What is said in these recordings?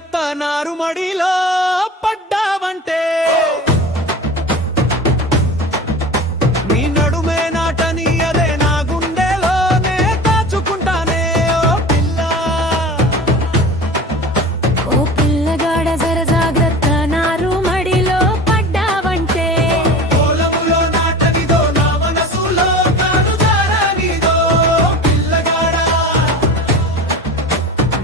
జాగ్రత్త నారుమడిలో పడ్డావంటే నీ నడుమే నాటని అదే నా గుండెలోనే దాచుకుంటానే ఓ పిల్ల. ఓ పిల్లగాడ జర జాగ్రత్త నారుమడిలో పడ్డావంటే పొలములో నాటనిదో నా మనసులో కాను జారనిదో పిల్లగాడా.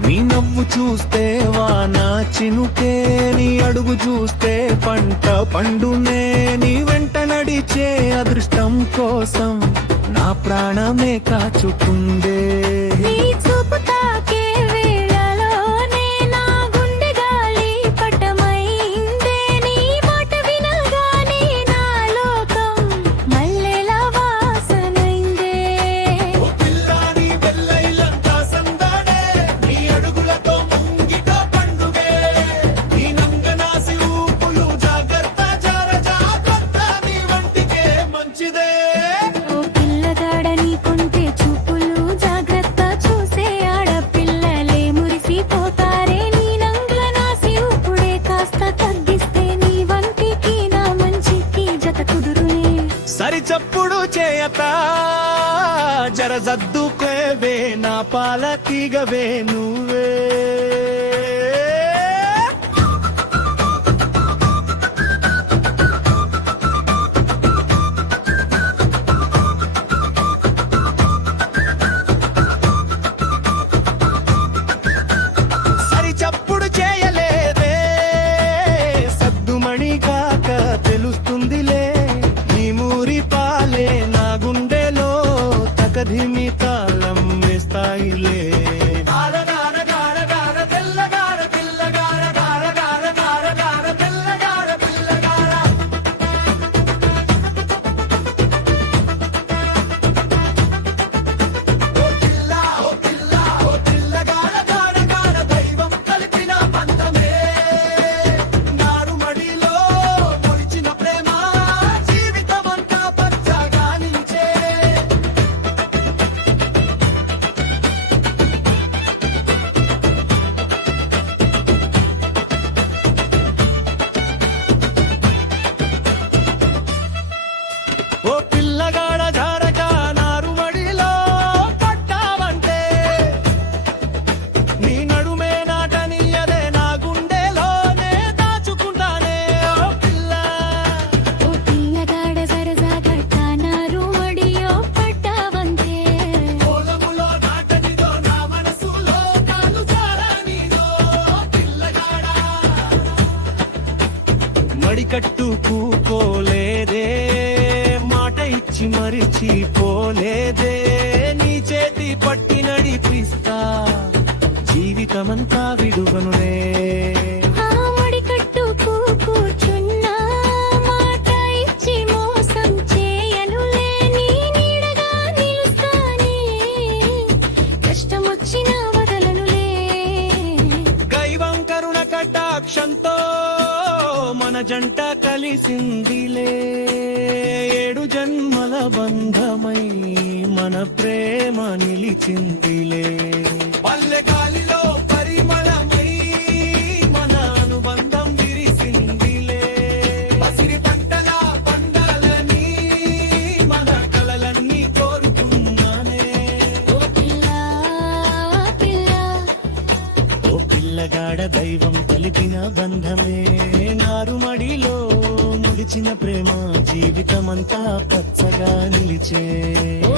నీ నవ్వు చూస్తే వాన చినుకే, నీ అడుగు చూస్తే పంట పండునే, నీ వెంట నడిచే అదృష్టం కోసం నా ప్రాణమే కాచుకుందే. నీ చూపు తాకే వేళలోనే నా గుండె గాలి పటమైందే. నీ మాట వినగానే నా లోకం మల్లెల వాసనైందే. ఓ పిల్ల నీ వెల్లయిలంతా సందడే, నీ అడుగులతో ముంగిట పండుగే, నీ నంగనాసి ఊపులు జాగ్రత్త జార జాగ్రత్త నీ వంటికే మంచిదే. ఓ పిల్లగాడ నీకుంటే చూపులు జాగ్రత్త చూసే ఆడపిల్లలే మురిసిపోతారే. నీ నంగుల నాసి ఊపుడే కాస్త తగ్గిస్తే నీ వంటికి నా మంచికి జత కుదురునే. సరి చప్పుడు చేయత జర జద్దుకేవే నా పాలకీగవే నువ్వే. సరి చప్పుడు చేయలేదే సద్దుమణి కాక తెలుస్తుందిలే, నీ మూరి పాలే నా గుండెలో తకధిమి తాళం వేస్తాయిలే. తెల్లగార పిల్లగార గార గార గార గార తెల్లగార పిల్లగార. ఓ పిల్ల ఓ పిల్ల ఓ పిల్లగార గార గార దైవం కలిపిన బంధమే, నారుమడిలో మొలిచిన ప్రేమ జీవితమంతా పచ్చగా నిలిచే. ఓ పిల్లగాడ జారక నారుమడిలో పట్టావంటే నీ నడుమే నాటని అదే నా గుండెలోనే దాచుకుంటానే ఓ పిల్ల. ఓ పిల్లగాడ జర జాగ్రత్త నారుమడిలో పడ్డావంటే పొలములో నాటనిదో నా మనసులో కాలు జారనిదో పిల్లగాడా. మడికట్టుకోలేదే మాట ఇచ్చి మరిచిపోలేదే, నీ చేతి పట్టి నడిపిస్తా జీవితమంతా విడువనులే. ఆ ముడి కట్టుకు కూర్చున్నా మాట ఇచ్చి మోసం చేయనులే. నీ నీడగా నిలుస్తానే కష్టమొచ్చినా వదలనులే. దైవం కరుణ కటాక్షంతో మన జంట కలిసిందిలే, 7 జన్మల బంధమై మన ప్రేమ నిలిచిందిలే. పల్లె గాలిలో పరిమళమై మన అనుబంధం విరిసిందిలే, పసిరి పంటల పండాలని మన కలలన్నీ కోరుకున్నానే. ఓ పిల్ల పిల్ల ఓ పిల్లగాడ దైవం కలిపిన బంధమే, నారుమడిలో ముడిచిన ప్రేమ జీవితమంతా పచ్చగా నిలిచే. ఓ